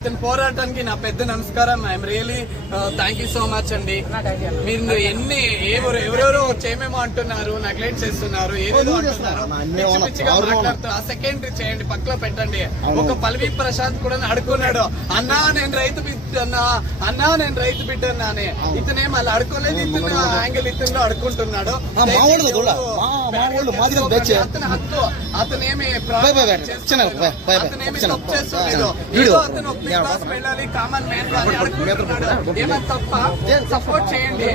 ఇతని పోరాటానికి నా పెద్ద నమస్కారం. I'm really thank you so much అండి. మీరు ఎన్ని ఎవరు ఎవరెవరో చేయమేమో అంటున్నారు నెగ్లెక్ట్ చేస్తున్నారు ఏదేదో అంటున్నారు. మాట్లాడుతున్నారు ఆ సెకండ్ చేయండి పక్కలో పెట్టండి. ఒక పల్వి ప్రశాంత్ కూడా అడుకున్నాడు అన్నా నేను రైతు బిడ్డన్నా అన్నా నేను రైతు బిడ్డన్నానే ఇతనేం అలా అడుకోలేదు ఇతను యాంగిల్ ఇతను అడుకుంటున్నాడు మా వాళ్ళు. మా- కూడా బ్యాచ్. సపోర్ట్ చేయండి.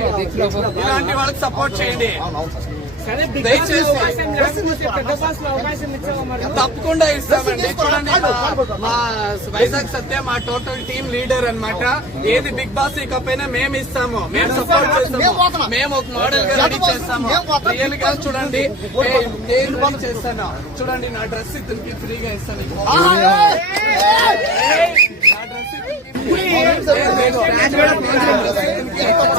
ఇలాంటి వాళ్ళకి సపోర్ట్ చేయండి. తప్పకుండా ఇస్తామండి చూడండి మా- వైజాగ్ సత్య మా టోటల్ టీమ్ లీడర్ అన్నమాట ఏది బిగ్ బాస్ ఇకపోయినా మేము ఇస్తాము మేము సపోర్ట్ చేస్తాము మేము ఒక మోడల్గా రెడీ చేస్తాము రియల్గా చూడండి నేను చేస్తాను చూడండి నా డ్రెస్ ఇతనికి ఫ్రీగా ఇస్తాను నా డ్రెస్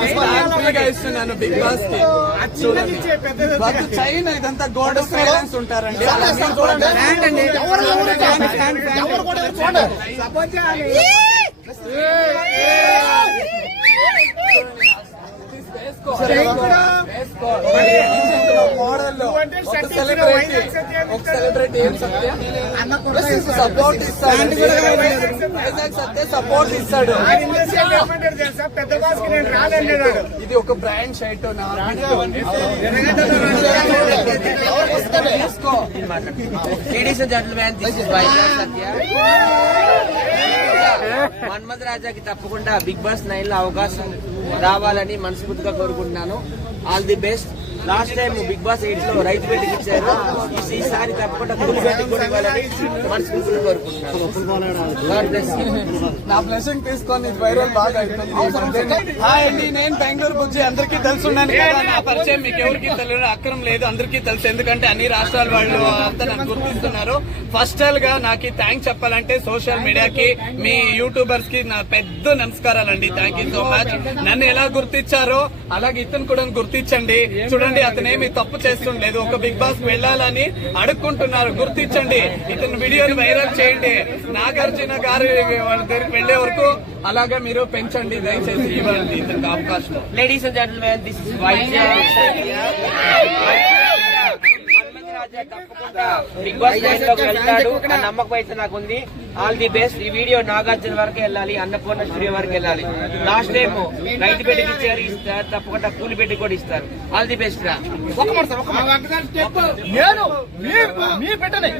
ఫ్రీగా ఇస్తున్నాను బిగ్ బాస్కి వాళ్ళు చైనా ఇదంతా గోడ సైలెన్స్ ఉంటారండి. వేసుకో. సపోర్ట్ ఇస్తాడు. వైజాగ్ సత్య సపోర్ట్ ఇస్తాడు. ఇది ఒక బ్రాండ్ షర్ట్ నా తీసుకో. లేడీస్ జెంటల్మెన్ దిస్ ఇస్ రాజాకి తప్పకుండా బిగ్ బాస్ నైన్లో అవకాశం రావాలని మనస్ఫూర్తిగా కోరుకుంటున్నాను. All the best last time big boss ఎయిట్లో రైతు బయటకి ఇచ్చారు. ఈసారి తప్పకుండా కూలి బయటకు కూడా ఇవ్వాలని మనస్ఫూర్తిగా కోరుకుంటున్నాను. నా బ్లెస్సింగ్ తీసుకొని వైరల్ బాగా హాయ్ అండి. నేను బెంగళూరు బుజ్జి. అందరికీ తెలుసున్నాను కదా. నా పరిచయం మీకు ఎవరికి తెలియదు అక్రమం లేదు. అందరికీ తెలుసు. ఎందుకంటే అన్ని రాష్ట్రాల వాళ్ళు అంతా నన్ను గుర్తిస్తున్నారు. ఫస్ట్గా నాకు థ్యాంక్స్ చెప్పాలంటే సోషల్ మీడియాకి మీ యూట్యూబర్స్కి నా పెద్ద నమస్కారాలండి. థ్యాంక్ యూ సో మచ్ నన్ను ఎలా గుర్తించారో అలాగే ఇతను కూడా గుర్తించండి. చూడండి అతనేమి తప్పు చేస్తుండలేదు. ఒక బిగ్ బాస్ వెళ్ళాలని అడుక్కుంటున్నారు. గుర్తించండి. ఇతని వీడియోని వైరల్ చేయండి. నాగార్జున గారి వాళ్ళ దగ్గరికి వెళ్ళే వరకు అలాగే మీరు పెంచండి దయచేసి ఇవ్వండి ఇతనికి అవకాశం. Ladies and gentlemen this is big boss వెళ్తాడు. నమ్మకం అయితే నాకు ఉంది ఆల్ ది బెస్ట్ ఈ వీడియో నాగార్జున వరకు వెళ్ళాలి అన్నపూర్ణ స్టూడియో వరకు వెళ్ళాలి. లాస్ట్ టైం రైతు బిడ్డకి ఇచ్చారు ఇస్తారు తప్పకుండా కూలి బిడ్డ కూడా ఇస్తారు. ఆల్ ది బెస్ట్ రా. ఒక్క మాట సార్, ఒక్క మాట. నేను మీ మీ బిడ్డని.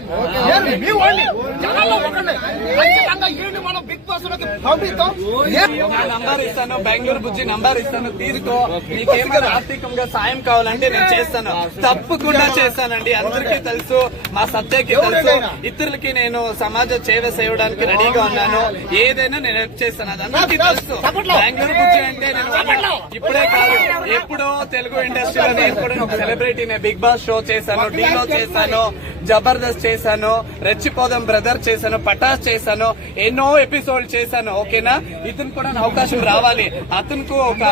నేను మీ వాడిని. జనాల్లో ఒకడిని ఖచ్చితంగా ఈయన్ని మనం బిగ్ బాస్లోకి పంపిస్తాం నేను- నా నంబర్ ఇస్తాను బెంగళూరు బుజ్జి నంబర్ ఇస్తాను తీసుకో. నీకేమైనా ఆర్థికంగా సాయం కావాలంటే నేను చేస్తాను. తప్పకుండా చేస్తానండి. అందరికీ తెలుసు మా సత్యకి తెలుసు. ఇతరులకి నేను సమాజ సేవ చేయడానికి రెడీగా ఉన్నాను. ఏదైనా నేను హెల్ప్ చేస్తాను. అది అందరికీ తెలుసు. బెంగళూరు బుజ్జి అంటే నేను ఇప్పుడే కాదు ఎప్పుడో తెలుగు ఇండస్ట్రీలో నేను కూడా ఒక సెలబ్రిటీనే బిగ్ బాస్ షో చేశాను డీలో చేశాను జబర్దస్త్ చేశాను రెచ్చిపోదాం బ్రదర్ చేశాను పటాస్ చేశాను ఎన్నో ఎపిసోడ్ చేశాను ఓకేనా? ఇతను కూడా నా అవకాశం రావాలి. అతనికి ఒక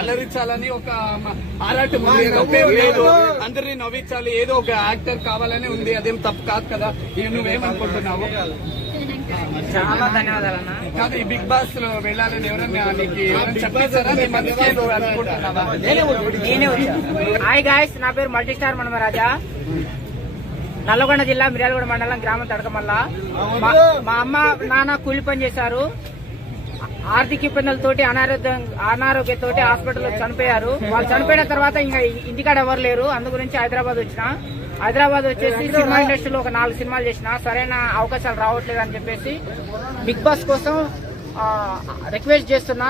అలరించాలని ఒక ఆరాటం తప్పేం లేదు. అందరినీ నవ్వించాలి. ఏదో ఒక యాక్టర్ కావాలని ఉంది. అదేం తప్పు కాదు కదా. నువ్వేమనుకుంటున్నావు? చాలా ధన్యవాదాలు అన్న కాదు ఈ బిగ్ బాస్లో వెళ్ళాలని ఎవరైనా హాయ్ గాయస్ నా పేరు మల్టీ స్టార్ మనమరాజా. నల్లగొండ జిల్లా మిర్యాలగూడ మండలం గ్రామం తడకమల్ల. మా- మా అమ్మ నాన్న కూలి పని చేశారు. ఆర్థిక ఇబ్బందులతోటి అనారోగ్యం అనారోగ్యంతోటి హాస్పిటల్లో చనిపోయారు. వాళ్ళు చనిపోయిన తర్వాత ఇంకా ఇంటికాడ ఎవరు లేరు. అందు గురించి హైదరాబాద్ వచ్చిన. హైదరాబాద్ వచ్చేసి సినిమా ఇండస్ట్రీలో ఒక నాలుగు సినిమాలు చేసిన. సరైన అవకాశాలు రావట్లేదు అని చెప్పేసి బిగ్ బాస్ కోసం రిక్వెస్ట్ చేస్తున్నా.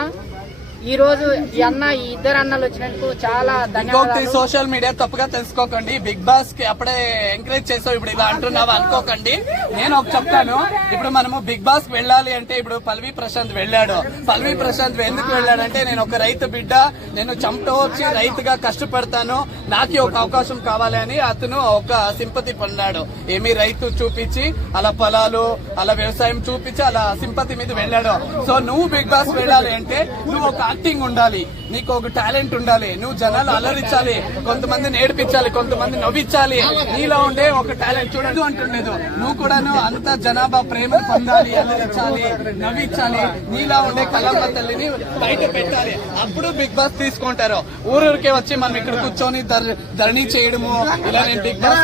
ఈ రోజు ఈ అన్న ఈ ఇద్దరు అన్నలు వచ్చినందుకు చాలా ఇంకొకటి ధన్యవాదాలు. సోషల్ మీడియా తప్పుగా తెలుసుకోకండి. బిగ్ బాస్కి అప్పుడే ఎంకరేజ్ చేసావు ఇప్పుడు ఇలా అంటున్నావు అనుకోకండి. నేను ఒక చెప్తాను. ఇప్పుడు మనము బిగ్ బాస్ వెళ్ళాలి అంటే ఇప్పుడు పల్వి ప్రశాంత్ వెళ్ళాడు. పల్వి ప్రశాంత్ ఎందుకు వెళ్ళాడంటే నేను ఒక రైతు బిడ్డ. నేను చెమట వచ్చి రైతుగా కష్టపడతాను. నాకు ఒక అవకాశం కావాలి అని అతను ఒక సింపతి పొందాడు ఏమి రైతు చూపించి అలా పొలాలు అలా వ్యవసాయం చూపించి అలా సింపతి మీద వెళ్ళాడు. సో నువ్వు బిగ్ బాస్ వెళ్ళాలి అంటే నువ్వు ఒక యాక్టింగ్ ఉండాలి నీకు ఒక టాలెంట్ ఉండాలి నువ్వు జనాలు అలరించాలి కొంతమంది నేర్పించాలి కొంతమంది నవ్వించాలి నీలో ఉండే ఒక టాలెంట్ చూడదు అంటుండేదు నువ్వు కూడాను అంత జనాభా ప్రేమ పొందాలి అలరించాలి నవ్వించాలి నీలా ఉండే కళమ్మ తల్లిని బయట పెట్టాలి. అప్పుడు బిగ్ బాస్ తీసుకుంటారు. ఊరూరికే వచ్చి మనం ఇక్కడ కూర్చొని ధర- ధరణి చేయడము ఇలా నేను బిగ్ బాస్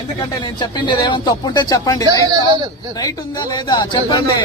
ఎందుకంటే నేను చెప్పింది ఏమైనా తప్పుంటే చెప్పండి. రైట్ ఉందా లేదా? చెప్పండి.